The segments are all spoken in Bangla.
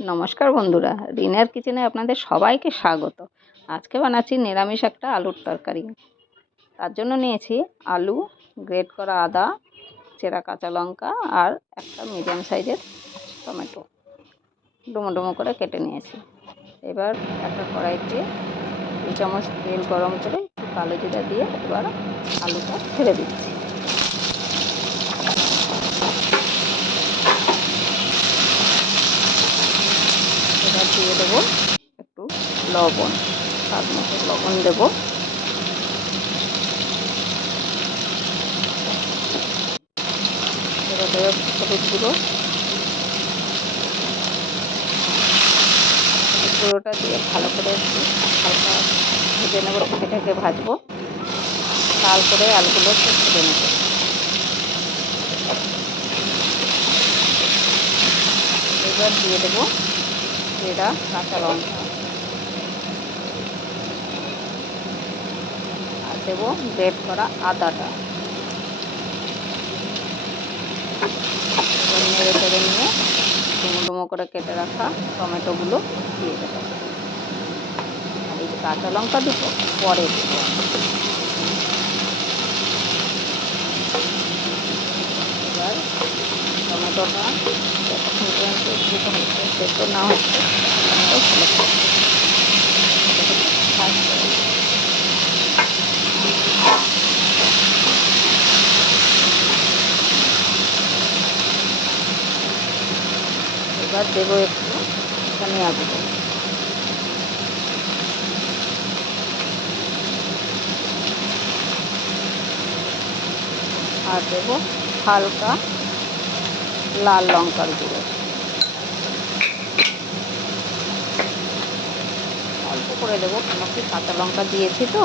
নমস্কার বন্ধুরা, রিনার কিচেনে আপনাদের সবাইকে স্বাগত। আজকে বানাচ্ছি নিরামিষ একটা আলুর তরকারি। তার জন্য নিয়েছি আলু, গ্রেট করা আদা, চেরা কাঁচা লঙ্কা আর একটা মিডিয়াম সাইজের টমেটো ডুমো ডুমো করে কেটে নিয়েছি। এবার একটা কড়াইতে 2 চামচ তেল গরম করে একটু কালো জিরা দিয়ে এবার আলুটা ছেড়ে দিচ্ছি। এবার দিয়ে দেবো একটু লবণ, স্বাদ মতো লবণ দেবো। এবার দেবো হলুদ গুঁড়োটা দিয়ে ভালো করে একটু হালকা ভেজে নেবো, ঢেকে ভাজবো, লাল করে আলুগুলো একটু ভেজে নেবো। এবার দিয়ে দেবো চেরা কাঁচা লঙ্কা আর দেবো গ্রেট করা আদাটা। এবার নেড়ে চেড়ে নিয়ে ডুমো ডুমো করে কেটে রাখা টমেটোগুলো দিয়ে দেবো। আর এই কাঁচা লঙ্কা দুটো পরে দেবো। এবার টমেটোটা যতক্ষণ পর্যন্ত একটু হচ্ছে সেদ্ধ না হচ্ছে ভালো করে এবার দেবো একটু ধনিয়া গুঁড়ো, আর দেবো হালকা লাল লঙ্কার গুঁড়ো। অল্প করে দেবো, কেন কি কাঁচা লঙ্কা দিয়েছি তো,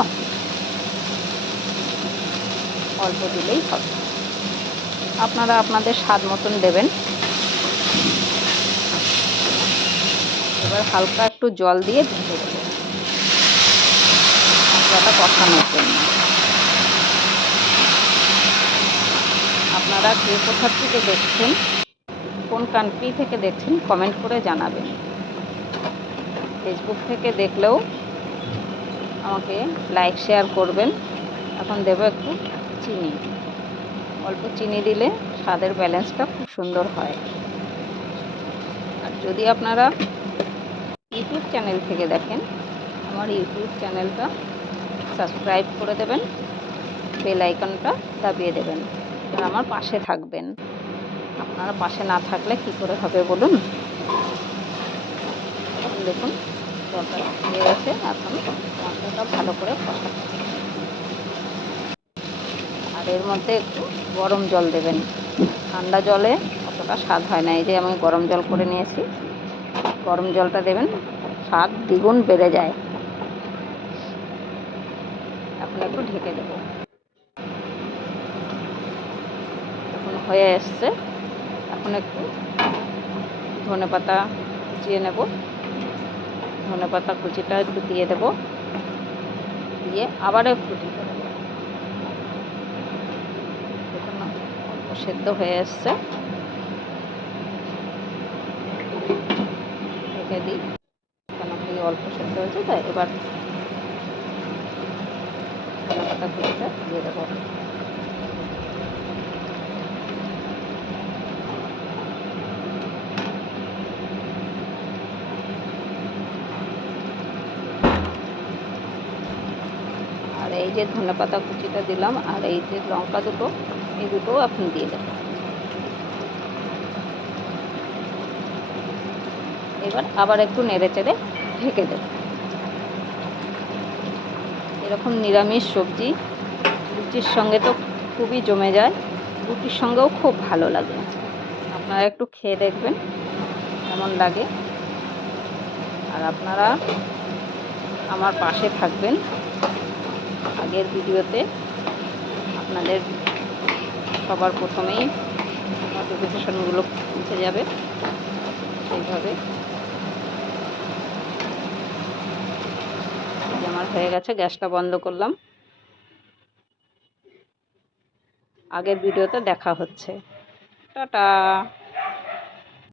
অল্প দিলেই হবে। আপনারা আপনাদের স্বাদ মতন দেবেন। এবার হালকা একটু জল দিয়ে ঢেকে দেবো মশলাটা কষানোর জন্য। আপনারা কে কোথা থেকে দেখছেন, কোন কান্ট্রি থেকে দেখছেন কমেন্ট করে জানাবেন। ফেসবুক থেকে দেখলেও আমাকে লাইক শেয়ার করবেন। এখন দেবো একটু চিনি, অল্প চিনি দিলে স্বাদের ব্যালেন্সটা খুব সুন্দর হয়। আর যদি আপনারা ইউটিউব চ্যানেল থেকে দেখেন, আমার ইউটিউব চ্যানেলটা সাবস্ক্রাইব করে দেবেন, বেল আইকনটা দাবিয়ে দেবেন আর আমার পাশে থাকবেন। আপনারা পাশে না থাকলে কি করে হবে বলুন। এখন দেখুন জলটা হয়ে গেছে, এখন মশলাটা ভালো করে কষাচ্ছি। আর এর মধ্যে একটু গরম জল দেবেন, ঠান্ডা জলে অতটা স্বাদ হয় না। এই যে আমি গরম জল করে নিয়েছি, গরম জলটা দেবেন, স্বাদ দ্বিগুণ বেড়ে যায়। এখন একটু ঢেকে দেবো। এখন হয়ে এসছে, এখন একটু ধনেপাতা কুচিয়ে নেব, ধনেপাতা কুচিটা একটু দিয়ে দেবো, দিয়ে আবার একটু ঢেকে দেবো। দেখুন অল্প সেদ্ধ হয়ে এসছে, ঢেকে দিই, কেন কি অল্প সেদ্ধ হয়েছে তাই। এবার ধনেপাতা কুচিটা দিয়ে দেবো। আর এই যে ধনেপাতা কুচিটা দিলাম আর এই যে লঙ্কা দুটো, এই দুটোও আপনি দিয়ে দেবেন। এবার আবার একটু নেড়ে চেড়ে ঢেকে দেব। এরকম নিরামিষ সবজি লুচির সঙ্গে তো খুবই জমে যায়, রুটির সঙ্গেও খুব ভালো লাগে। আপনারা একটু খেয়ে দেখবেন কেমন লাগে। আর আপনারা আমার পাশে থাকবেন, আগের ভিডিওতে আপনাদের সবার প্রথমেই নোটিফিকেশনগুলো পৌঁছে যাবে। সেইভাবে আমার হয়ে গেছে, গ্যাসটা বন্ধ করলাম। আগের ভিডিওতে দেখা হচ্ছে। টাটা।